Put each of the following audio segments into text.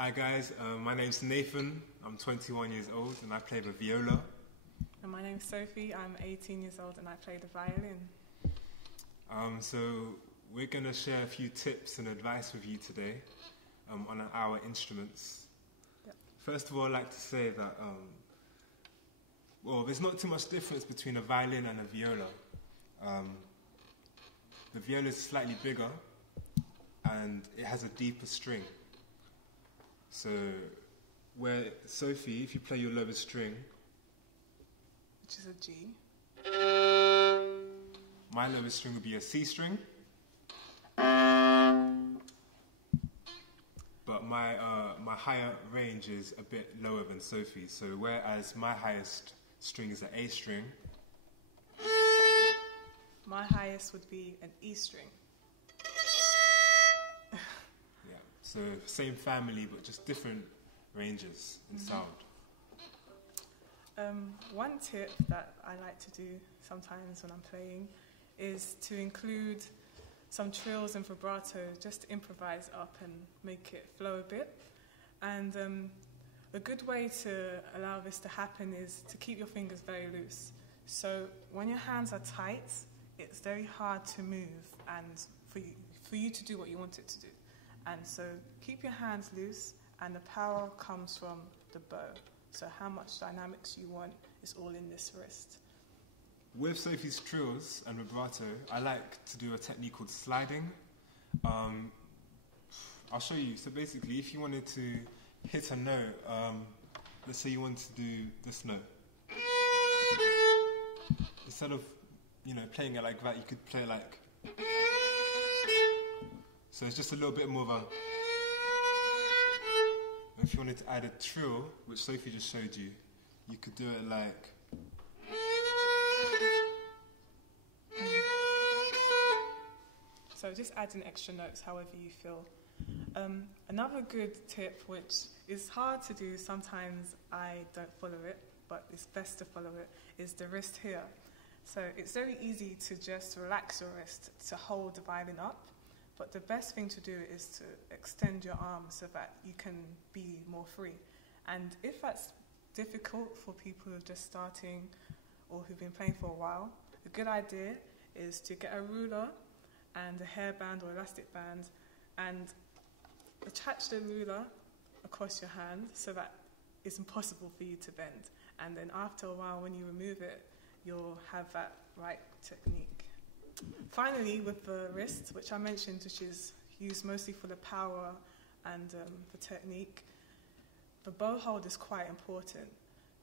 Hi guys, my name's Nathan, I'm 21 years old and I play the viola. And my name's Sophie, I'm 18 years old and I play the violin. So we're going to share a few tips and advice with you today on our instruments. Yep. First of all, I'd like to say that, there's not too much difference between a violin and a viola. The viola is slightly bigger and it has a deeper string. So, where Sophie, if you play your lowest string, which is a G, my lowest string would be a C string, but my higher range is a bit lower than Sophie's. So, whereas my highest string is an A string, my highest would be an E string. So same family, but just different ranges in sound. One tip that I like to do sometimes when I'm playing is to include some trills and vibrato, just to improvise up and make it flow a bit. And a good way to allow this to happen is to keep your fingers very loose. So when your hands are tight, it's very hard to move and for you to do what you want it to do. And so keep your hands loose, and the power comes from the bow. So how much dynamics you want is all in this wrist. With Sophie's trills and vibrato, I like to do a technique called sliding. I'll show you. So basically, if you wanted to hit a note, let's say you want to do this note. Instead of, playing it like that, you could play it like... So it's just a little bit more of a... If you wanted to add a trill, which Sophie just showed you, you could do it like... So just adding extra notes however you feel. Another good tip, which is hard to do, sometimes I don't follow it, but it's best to follow it, is the wrist here. So it's very easy to just relax your wrist to hold the violin up. But the best thing to do is to extend your arms so that you can be more free. And if that's difficult for people who are just starting or who've been playing for a while, a good idea is to get a ruler and a hairband or elastic band and attach the ruler across your hand so that it's impossible for you to bend. And then after a while, when you remove it, you'll have that right technique. Finally, with the wrist, which I mentioned, which is used mostly for the power and the technique, the bow hold is quite important.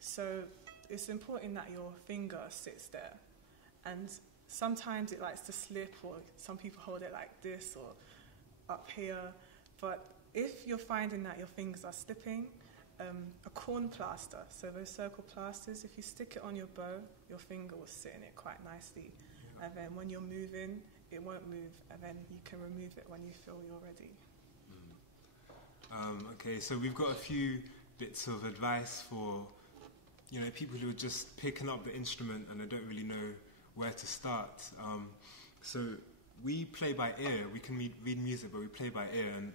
So it's important that your finger sits there. And sometimes it likes to slip, or some people hold it like this or up here. But if you're finding that your fingers are slipping, a corn plaster, so those circle plasters, if you stick it on your bow, your finger will sit in it quite nicely. And then when you're moving, it won't move, and then you can remove it when you feel you're ready. Okay, so we've got a few bits of advice for, people who are just picking up the instrument and they don't really know where to start. So we play by ear. We can read music, but we play by ear. And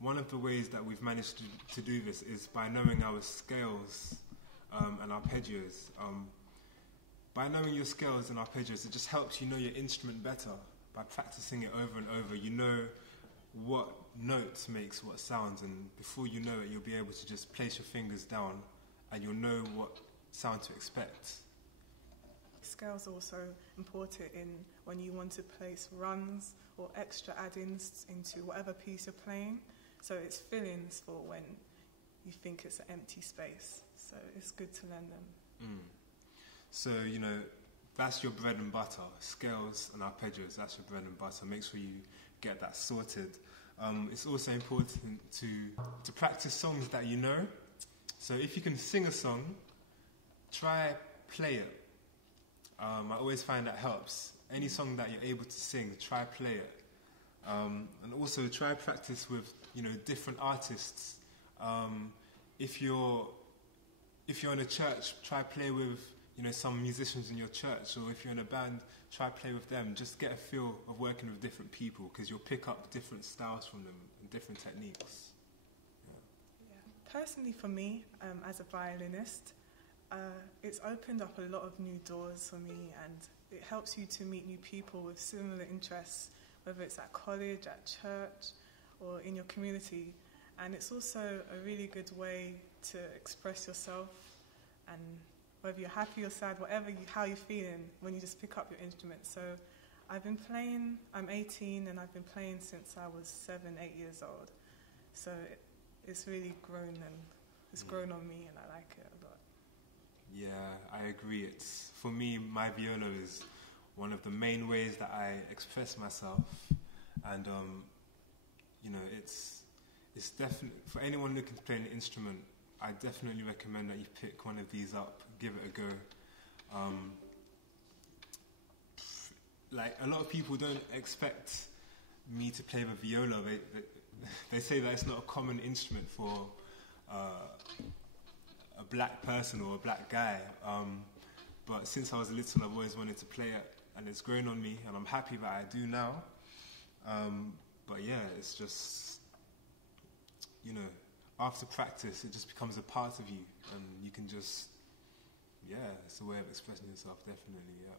one of the ways that we've managed to do this is by knowing our scales and arpeggios. By knowing your scales and arpeggios, it just helps you know your instrument better. By practicing it over and over, you know what notes makes what sounds, and before you know it, you'll be able to just place your fingers down and you'll know what sound to expect. Scales are also important in when you want to place runs or extra add-ins into whatever piece you're playing. So it's fill-ins for when you think it's an empty space. So it's good to learn them. So, that's your bread and butter. Scales and arpeggios, that's your bread and butter. Make sure you get that sorted. It's also important to practice songs that you know. So if you can sing a song, try play it. I always find that helps. Any song that you're able to sing, try play it. And also try practice with, different artists. If you're in a church, try play with some musicians in your church, or if you're in a band, try play with them. Just get a feel of working with different people, because you'll pick up different styles from them and different techniques. personally for me, as a violinist, it's opened up a lot of new doors for me, and it helps you to meet new people with similar interests, whether it's at college, at church, or in your community. And it's also a really good way to express yourself, and whether you're happy or sad, how you're feeling when you just pick up your instrument. So I've been playing, I'm 18, and I've been playing since I was 7, 8 years old. So it's really grown, and it's grown on me, and I like it a lot. Yeah, I agree. For me, my viola is one of the main ways that I express myself, and it's definitely, for anyone looking to play an instrument, I definitely recommend that you pick one of these up, give it a go. Like, a lot of people don't expect me to play the viola. They say that it's not a common instrument for a black person or a black guy. But since I was little, I've always wanted to play it, and it's grown on me, and I'm happy that I do now. But yeah, it's just, after practice, it just becomes a part of you, and you can just, it's a way of expressing yourself, definitely, yeah.